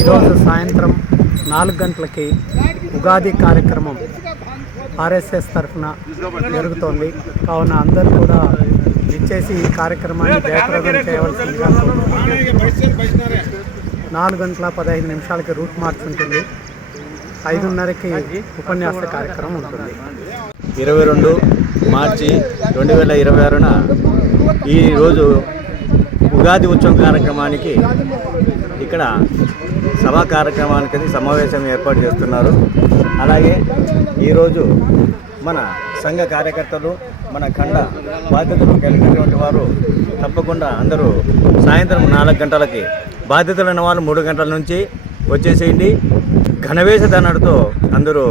ఈరోజు సాయంత్రం 4 గంటలకి ఉగాది కార్యక్రమం ఆర్ఎస్ఎస్ తరఫున జరుగుతోంది. కావున అందరూ కూడా ఇచ్చేసి ఈ కార్యక్రమాన్ని జయప్రదం చేయవలసిందిగా 4 గంటల 15 నిమిషాలకి రూట్ మార్చ్ ఉంటుంది. 5:30కి ఉపన్యాస కార్యక్రమం ఉంటుంది. 22 మార్చి 2026న ఈరోజు ఉగాది ఉత్సవం కార్యక్రమానికి ఇక్కడ సభా కార్యక్రమానికి సమావేశం ఏర్పాటు చేస్తున్నారు. అలాగే ఈరోజు మన సంఘ కార్యకర్తలు, మన ఖండ బాధ్యతలు కలిగినటువంటి వారు తప్పకుండా అందరూ సాయంత్రం 4 గంటలకి, బాధ్యతలు ఉన్న వాళ్ళు 3 గంటల నుంచి వచ్చేసేయండి. ఘనవేశ ధనడితో అందరూ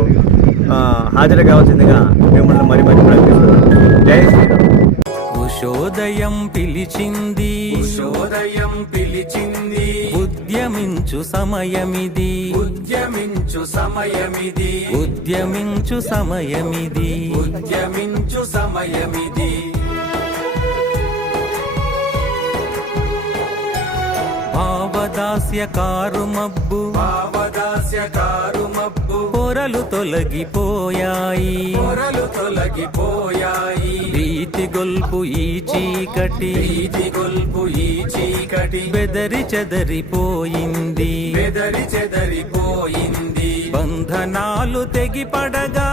హాజరు కావాల్సిందిగా మిమ్మల్ని మరి ప్రార్థిస్తున్నాం. జై శ్రీరామ్. ఉషోదయం పిలిచింది, ఉషోదయం పిలిచింది, ఉద్యమించు సమయమిది, ఉద్యమించు సమయమిది, ఉద్యమించు సమయమిది, ఉద్యమించు సమయమిది. భావదాస్యకారు మబ్బు, భావదాస్యకారు మబ్బు, పొరలు తొలగిపోయాయి, పొరలు తొలగిపోయాయి, భీతి గొల్పు ఈ చీకటి, భీతి గొల్పు ఈ చీకటి, బెదరి చెదరిపోయింది, బెదరి చెదరిపోయింది, బంధనాలు తెగిపడగా,